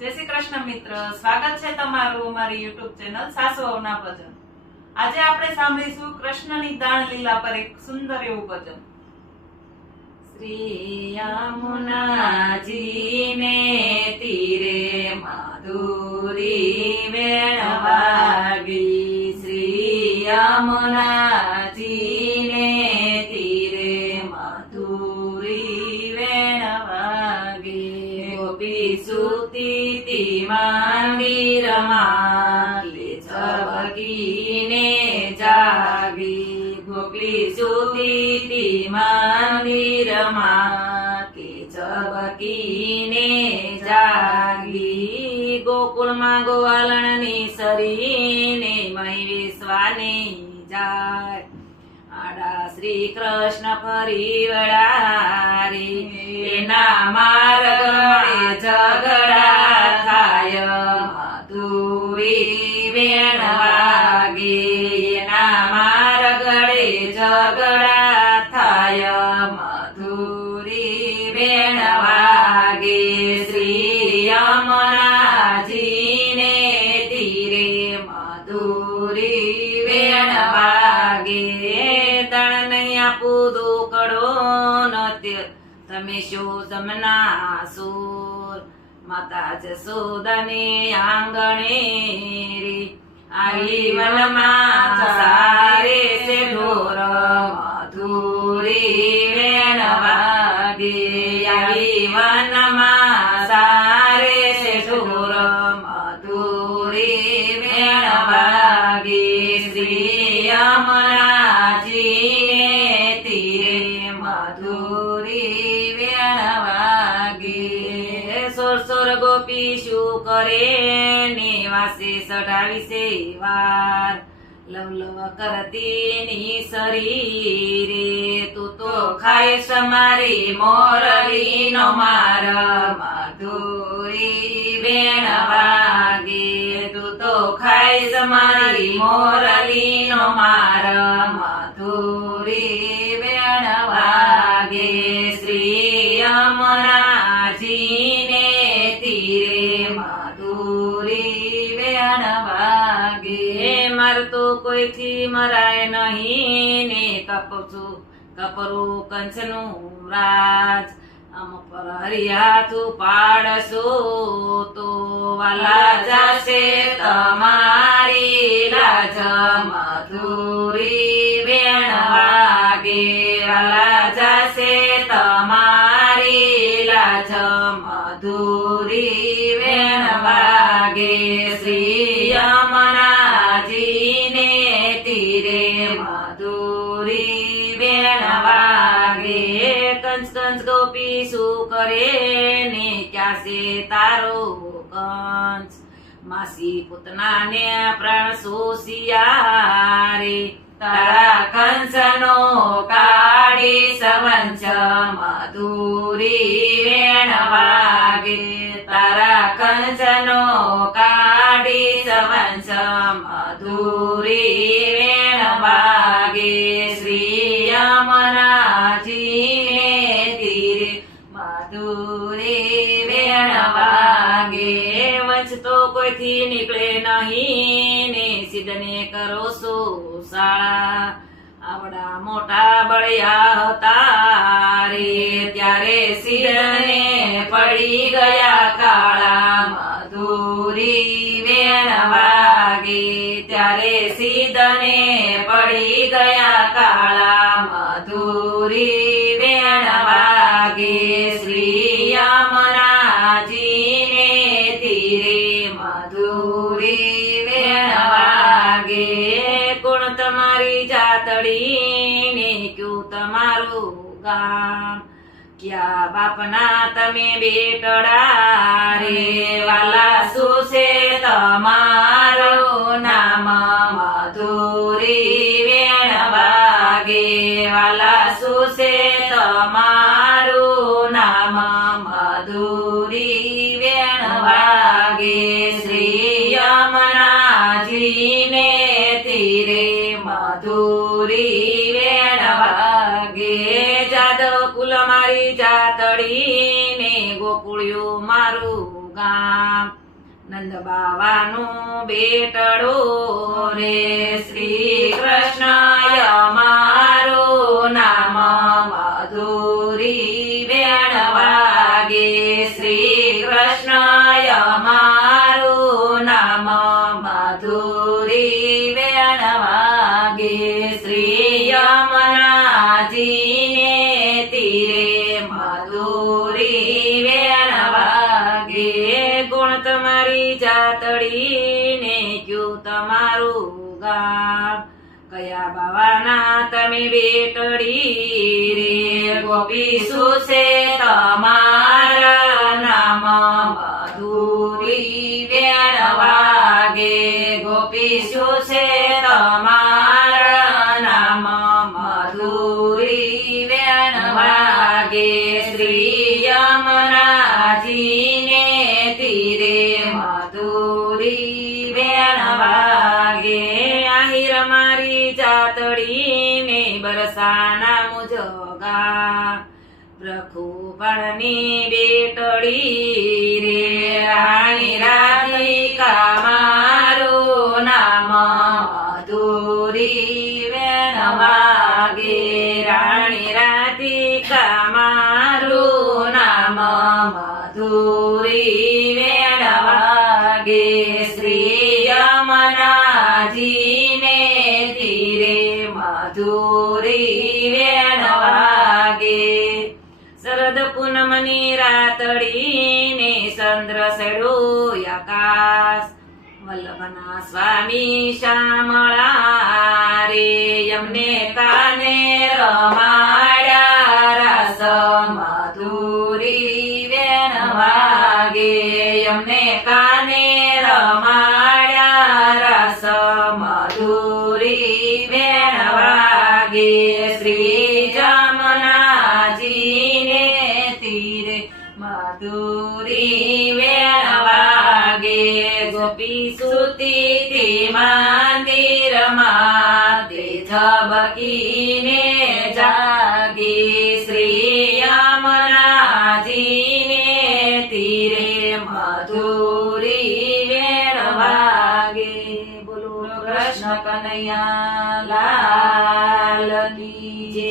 જય શ્રી કૃષ્ણ મિત્ર, સ્વાગત છે તમારું અમારી યુટ્યુબ ચેનલ સાસુઓના ભજન. આજે આપણે સાંભળીશું કૃષ્ણની દાણ લીલા પર એક સુંદર એવું ભજન. શ્રી યમુનાજીને તીરે માધુરી વેણ વાગી. શ્રી યમુનાજીને તીરે માધુરી વેણ વાગી. ગોપી સુતી મંદિરમાં ઝબકીને જાગી. ગોપી સુતી મંદિરમાં ઝબકીને જાગી. ગોકુળમાં ગોવાલણની સરીને મહી વિશ્વાની જાય. આડા શ્રી કૃષ્ણ ફરી વળારી. એના માર્ગમાં ઝઘડા થાય માધુરી વેણ વાગે. એના માર્ગડે ઝઘડા થાય માધુરી વેણ વાગે. શ્રી યમુનાજીને તીરે માધુરી વેણ વાગે. દાણ નહીં આપું દુકડો નત્ય તમે શું જમના સુર. માતા જસોદાને આંગણે રે આવી વનમાં સારે છે ઢોર માધુરી વેણ વાગે. આવી વનમાં સારે છે ઢોર માધુરી વેણ વાગે. શ્રી યમુનાજીને તીરે માધુરી વેણ વાગે. સોર સોર ગોપી શું કરે ને વાસે સઢાવી છે વાર. લવ લવ કરતી ની શરીરે તું તો ખાઈશ મારી મોરલી નો માર માધુરી વેણ વાગે. તું તો ખાઈશ મારી મોરલી નો માર માધુરી વેણ વાગે. શ્રી યમુનાજીને તીરે માધુરી વેણ વાગે. મરતો કોઈથી મરાય નહીં ને કપરું કંચનું રાજ. આમ પર હરિયાથું પાડશો તો વાલા જશે તમારી લાજ માધુરી વેણ વાગે. વાલા જશે તમારી લાજ માધુરી વેણ વાગે. શ્રી યમુનાજીને તીરે માધુરી વેણ વાગે. કંચ કંચ ગોપી શું કરે ને ક્યાં છે તારો કંચ. માસી પૂતનાને પ્રાણ શોષિયારે તારા કંચનો કાઢી સવંચ માધુરી વેણ વાગે. તારા કંચનો કાઢી સવંચ માધુરી વેણ વાગે. શ્રી યમુનાજીને તીરે માધુરી વેણ વાગે. વંચ તો કોઈથી નીકળે નહીં ને સિદ્ધને કરો છો શાળા. આવડા મોટા બળિયા હતા રે ત્યારે સિદ્ધને પડી ગયા કાળા માધુરી વેણ વાગે. ત્યારે સિદ્ધને પડી ગયા કાળા માધુરી વેણ વાગે. શ્રી યમુનાજીને તીરે માધુરી વેણ વાગે. કોણ તમારી જાતડી ને ક્યું તમારું ગામ. ક્યાં બાપના તમે બેટડા રે વાલા શું છે તમારું નામ માધુરી વેણ વાગે. વાલા શું છે તમારું નામ માધુરી વેણ વાગે. શ્રી યમુનાજીને તીરે માધુરી વેણ વાગે. જાદવ કુલ મારી જાતડી ને ગોકુળિયું મારું ગામ. નંદ બાવાનું બેટડું રે શ્રી કૃષ્ણ અમારું નામ મધુરી વેણ વાગે. શ્રી કૃષ્ણ અમારું નામ મધુરી વેણ વાગે. શ્રી યમુનાજીને તીરે મધુરી વેણ વાગે. ગુણ તમારી જાતડી ને ક્યું તમારું ગામ. કયા બાવાના તમે બેટડી રે ગોપીસુ છે તમારા નામ મધુરી વેણ વાગે. ગોપીસુ છે તમારા નામ મધુરી વેણ વાગે. શ્રી યમુનાજીને તીરે મધુરી વેણ વાગે. આહિર મારી જાતડીને બરસાના મુજગા. પ્રખુપણની બેટડી રે રાણી રાધિકા મારું નામ મધુરી વેણ વાગે. રાણી રાધિકા મારું નામ મધુરી વેણ વાગે. શ્રી યમુનાજીને તીરે મધુરી વેણ વાગે. શરદ પૂનમની રાતડીને ચંદ્ર સેડું આકાશ. વલ્લભના સ્વામી શ્યામળા રે યમને કાને રમાડ્યા. રસ મધુરી વેણ વાગે. યમને કાને રમાડ્યા. રસ મધુરી વેણ વાગે. શ્રી જમુનાજીને તીરે મધુરી વેણ વાગે. ગોપી સુતી મંદિરમાં તે ઝબકીને જાગી. શ્રી યમુનાજીને તીરે મધુરી વેણ વાગે. બોલો કૃષ્ણ કનૈયા